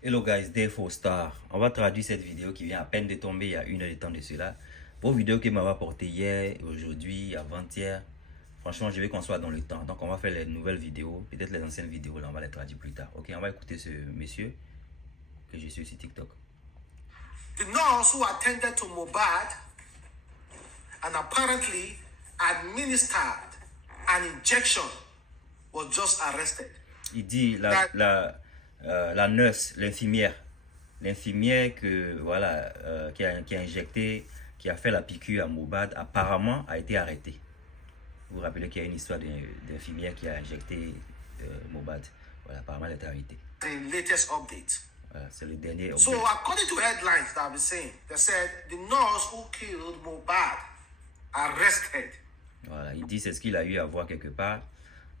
Hello guys, Dave Star. On va traduire cette vidéo qui vient à peine de tomber il y a 1 heure de temps de cela. Vos vidéos qui m'avaient apporté hier, aujourd'hui, avant-hier. Franchement, je veux qu'on soit dans le temps. Donc on va faire les nouvelles vidéos, peut-être les anciennes vidéos, là on va les traduire plus tard. Ok, on va écouter ce monsieur que je suis sur TikTok. The nurse who attended to Mohbad and apparently administered an injection was just arrested. Il dit la nurse, l'infirmière que voilà qui a injecté, qui a fait la piqûre à Mohbad, apparemment a été arrêtée. Vous vous rappelez qu'il y a une histoire d'infirmière qui a injecté Mohbad. Voilà, apparemment elle a été arrêtée. The latest update. Voilà, c'est le dernier update. So according to headlines that I've been saying, they said the nurse who killed Mohbad arrested. Voilà, il dit c'est ce qu'il a eu à voir quelque part.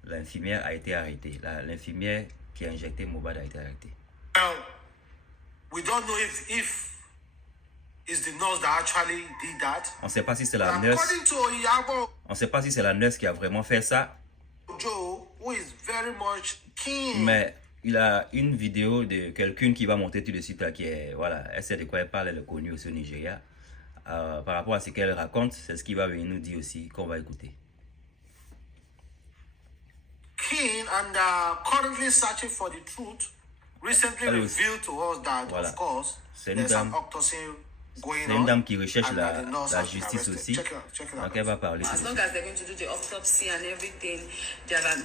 L'infirmière a été arrêtée. L'infirmière qui a injecté Mohbad a été arrêtée. Well, we don't know if it's the nurse that actually did that. On ne sait pas si c'est la nurse. According to Iyabo On ne sait pas si c'est la nurse qui a vraiment fait ça. Joe, who is very much keen. Mais il a une vidéo de quelqu'un qui va monter tout de suite là, qui est, voilà, elle sait de quoi elle parle, elle est connue aussi au Nigeria. Par rapport à ce qu'elle raconte, c'est ce qu'il va venir nous dire aussi, qu'on va écouter. Keen and currently searching for the truth. Recently revealed to us that, voilà, of course, there's an autopsy going c'est une on. dame qui recherche And la justice aussi. Check it out. Donc elle va parler. As long as they're going to do the autopsy and everything,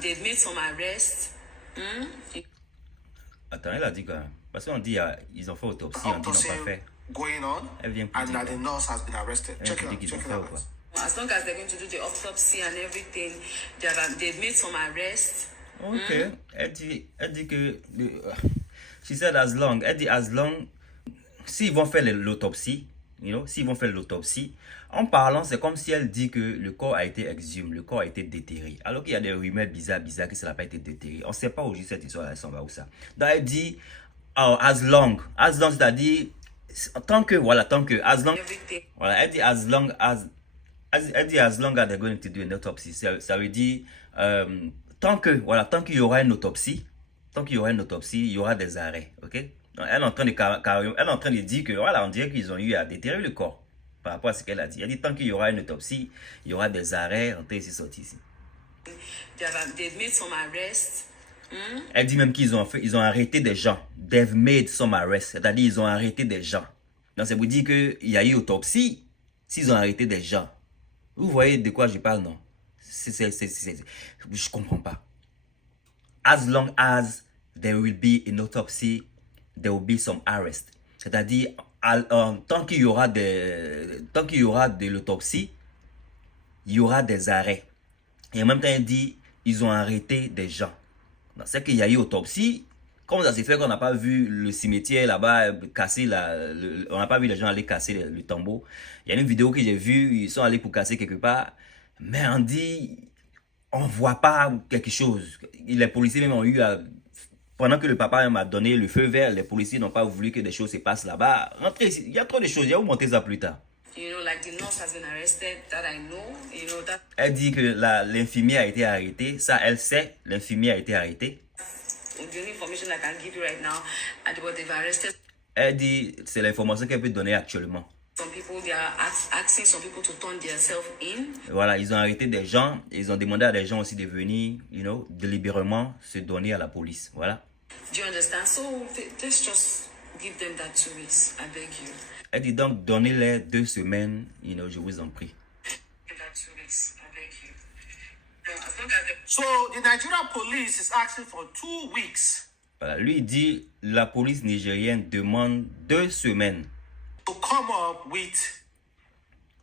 they've made some arrests. Attends, elle a dit quand même. Parce qu'on dit ils ont fait autopsie, on dit ils n'ont pas fait. Going on, Elle vient pour and dire that the nurse has been arrested. elle vient pour dire qu'ils ont fait ou pas. As long as they're going to do the autopsy and everything, they've made some arrests. Ok. Elle dit que she said as long. Elle dit as long. S'ils vont faire l'autopsie, s'ils vont faire l'autopsie, en parlant, c'est comme si elle dit que le corps a été exhumé, le corps a été déterré. Alors qu'il y a des rumeurs bizarres que ça n'a pas été déterré. On ne sait pas où cette histoire, elle s'en va où ça. Donc elle dit as long, c'est-à-dire tant que, as long, voilà, elle dit as long as they're going to do an autopsy. Ça veut dire tant qu'il y aura une autopsie, il y aura des arrêts, ok? Donc, elle est en train de dire que, voilà, on dirait qu'ils ont eu à déterrer le corps par rapport à ce qu'elle a dit. Elle dit tant qu'il y aura une autopsie, il y aura des arrêts, on peut ici sortir ici. They've made some arrests. Elle dit même qu'ils ont arrêté des gens. They've made some arrests, c'est-à-dire ils ont arrêté des gens. Donc c'est pour dire qu'il y a eu autopsie, s'ils ont arrêté des gens. Vous voyez de quoi je parle, non? Je comprends pas. As long as there will be an autopsy, there will be some arrest. C'est-à-dire, tant qu'il y aura de l'autopsie, il y aura des arrêts. Et en même temps, il dit, ils ont arrêté des gens. C'est qu'il y a eu autopsie. Comment ça s'est fait qu'on n'a pas vu le cimetière là-bas casser on n'a pas vu les gens aller casser le tombeau. Il y a une vidéo que j'ai vue, ils sont allés pour casser quelque part. Mais on dit, on voit pas quelque chose. Les policiers même ont eu pendant que le papa m'a donné le feu vert, les policiers n'ont pas voulu que des choses se passent là-bas. Rentrez ici, il y a trop de choses, il y a où monter ça plus tard. Elle dit que l'infirmière a été arrêtée, ça elle sait, l'infirmière a été arrêtée. Elle dit, c'est l'information qu'elle peut donner actuellement. Voilà, ils ont arrêté des gens, ils ont demandé à des gens aussi de venir, délibérément se donner à la police. Voilà. Do you understand? So let's just give them that 2 weeks, I beg you. Elle dit donc, donnez-les 2 semaines, je vous en prie. Give that 2 weeks, I beg you. So the Nigerian police is asking for 2 weeks. Voilà, lui il dit, la police nigérienne demande 2 semaines. To come up with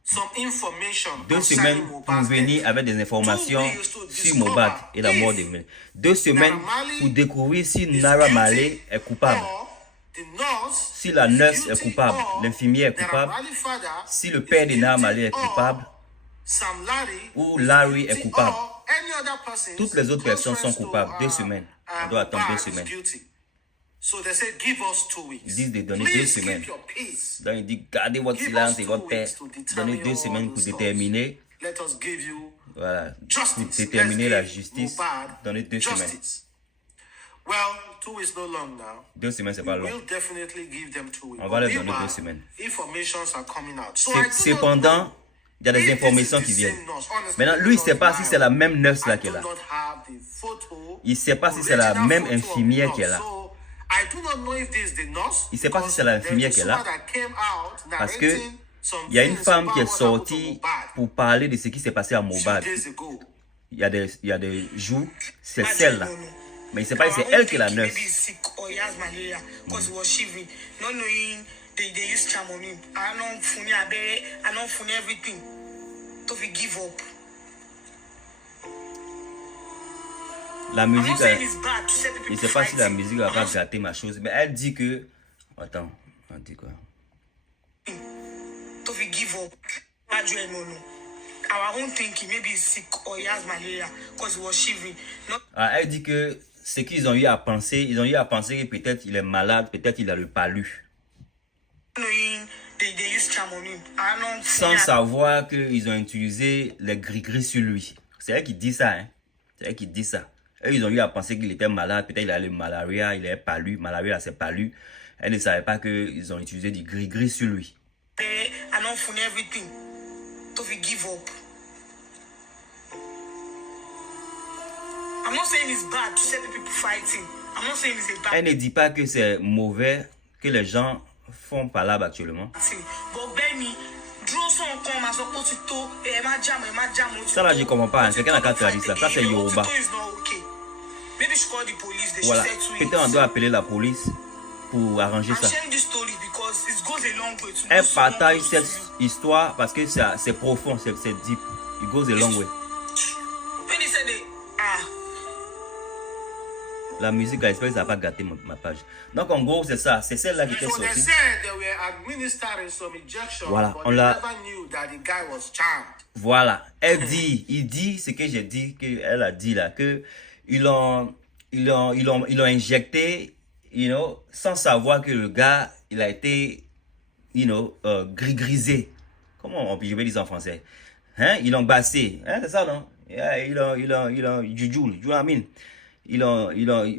some information. 2 semaines pour venir avec des informations sur Mohbad et la mort de Mohbad. 2 semaines pour découvrir si Naira Marley est coupable. Si la nurse est coupable, l'infirmière est coupable, si le père de Naira Marley est coupable, ou Larry est coupable. Toutes les autres personnes sont coupables. 2 semaines. On doit attendre 2 semaines. Ils disent de donner 2 semaines. Donc il dit gardez votre silence et votre paix. Donnez 2 semaines pour déterminer. Voilà. Pour déterminer la justice. Donnez 2 semaines. Well, 2 weeks no long now. 2 semaines, c'est pas long. We'll definitely give them 2 weeks. On va But leur donner 2 meanwhile, semaines. informations are coming out. So I do not Cependant, know il y a des if this informations is qui the viennent. same nurse. Honestly, Maintenant, lui, il ne sait pas si c'est la même nurse là I qui est do là. not have the photo, Il ne sait pas si c'est la original même photo of the infirmière nurse. qui est là. So, I do not know if this is the nurse, Il ne sait pas si because c'est l'infirmière qui est là. there's a woman that came out Parce que narrating some il y a une things femme about qui est what happened to sortie Mohbad pour parler de ce qui s'est passé à Mohbad. 2 days ago. Il y a des jours, c'est celle-là. Mais il ne sait pas si c'est elle qui est la nurse. Maybe he's sick or he has malaria because he was shivering. Not knowing they use charm on him. I don't funny abere, I don't funny everything. So we give up. La I'm musique, not saying it's bad to set people il ne sait pas si la fighting. musique va pas gâter ma chose. Mais elle dit que... Attends, elle dit quoi? So we give up. Our own thinking, maybe he's sick or he has malaria because he was shivering. Not Ah, elle dit que ce qu'ils ont eu à penser, ils ont eu à penser que peut-être il est malade, peut-être il a le palu. knowing they use charm on him. I don't Sans funny savoir qu'ils ont utilisé les gris-gris sur lui. C'est elle qui dit ça, hein. C'est elle qui dit ça. Eux, ils ont eu à penser qu'il était malade, peut-être il a le malaria, il est palu, malaria c'est palu. Elle ne savait pas qu'ils ont utilisé du gris-gris sur lui. I don't funny everything. So we give up. I'm not saying it's bad to set people fighting. I'm not saying it's a bad Elle ne dit pas que c'est mauvais que les gens font palabre actuellement. thing. But Benny, draw some come as opposed to jam. Ça là, je comprends pas, hein. Quelqu'un n'a qu'à traduire ça. Ça, c'est Yoruba. Maybe she call the police. They Voilà. should say to Peut-être on it. doit appeler la police pour arranger I'm ça. sharing this story because it goes a long way to know Elle someone partage close cette to you. histoire parce que c'est profond, c'est deep. It goes a long way. When they said La musique, j'espère que ça va pas gâter ma page. Donc en gros, c'est ça. C'est celle-là qui était So they sortie. said they were administering some injection, Voilà, but on they l'a- never knew that the guy was charmed. Voilà. Elle dit, il dit ce que j'ai dit, qu'elle a dit là, que ils l'ont injecté, sans savoir que le gars, il a été, grisé. Comment je vais dire ça en français? Hein? Ils l'ont bassé. Hein? C'est ça, non? Yeah, you know what I mean?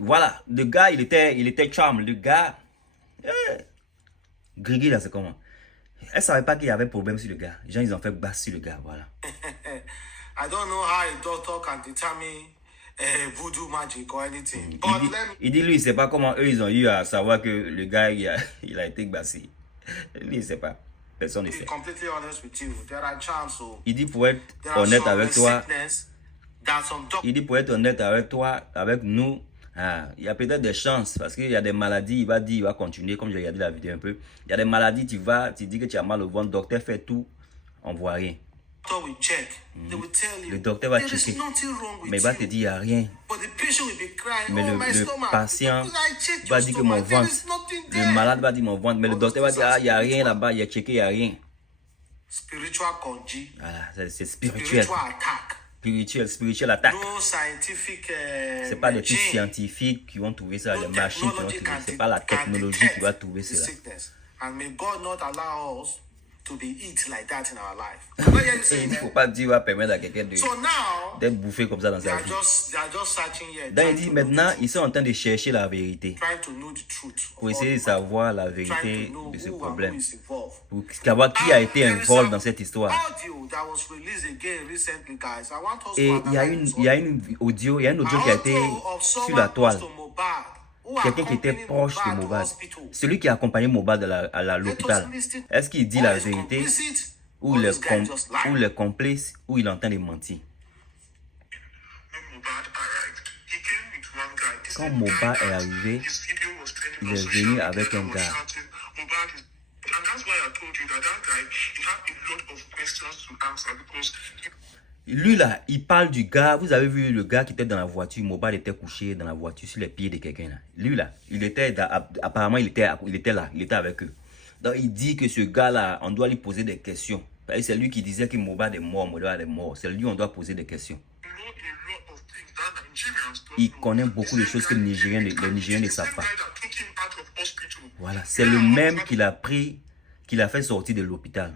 Voilà. Le gars, il était charme. Le gars, grigué là, c'est comment? Elle savait pas qu'il y avait problème sur le gars. Les gens, ils ont fait basse sur le gars, voilà. I don't know how a doctor can determine voodoo magic or anything. But let me Il dit, lui, il sait pas comment eux, ils ont eu à savoir que le gars, il a été bassé. Lui, il sait pas. Personne ne be sait. completely honest with you. There are charms, so Il dit, pour être there are honnête some avec toi, sickness that some doctors il dit, pour être honnête avec toi, avec nous, il y a peut-être des chances, parce qu'il y a des maladies, il va continuer, comme j'ai regardé la vidéo un peu. Il y a des maladies, tu dis que tu as mal au ventre, le docteur fait tout, on voit rien. will check. They will tell you Le docteur va there is checker. nothing wrong with Mais il va te you. dire, il n'y a rien. But the patient will be crying, Mais oh, my le stomach. patient Because I checked va your dire que mon stomach, there ventre, is nothing le there. malade va dire mon ventre, mais le docteur va dire, il n'y a rien là-bas, il a checké, il n'y a rien. Spiritual conji, Voilà, c'est spirituel. spiritual attack. Spirituel attaque. No scientific C'est pas des trucs gene. scientifiques qui vont trouver ça, No les machines qui vont technology trouver. can C'est pas la can technologie detect qui va trouver the cela. sickness. And may God not allow us to be eat like that in our life. I'm not here to say Il ne faut that. pas dire, va permettre à quelqu'un So now, d'être bouffé comme ça dans they sa are vie. just searching here, Donc il trying dit to know maintenant, the truth, ils sont en train de chercher la vérité. trying to know the truth. Pour of essayer de all the savoir la matter, trying vérité to know de ce who and problème. who is involved. Pour savoir qui a été There is involvé some dans cette histoire. audio that was released again recently, guys. I want us Et to il y a analyze une audio qui a été sur la toile. Quelqu'un qui était proche de Mohbad. Celui qui a accompagné Mohbad à l'hôpital. Est-ce qu'il dit la vérité ou il est complice ou il entend les mentir? Quand Mohbad est arrivé, il est venu avec un gars. Lui là, il parle du gars. Vous avez vu le gars qui était dans la voiture. Mohbad était couché dans la voiture sur les pieds de quelqu'un là. Lui là, apparemment il était là, il était avec eux. Donc il dit que ce gars là, on doit lui poser des questions. C'est lui qui disait que Mohbad est mort, C'est lui on doit poser des questions. Il connaît beaucoup de choses que les Nigériens ne savent pas. Voilà, c'est le même qu'il a fait sortir de l'hôpital.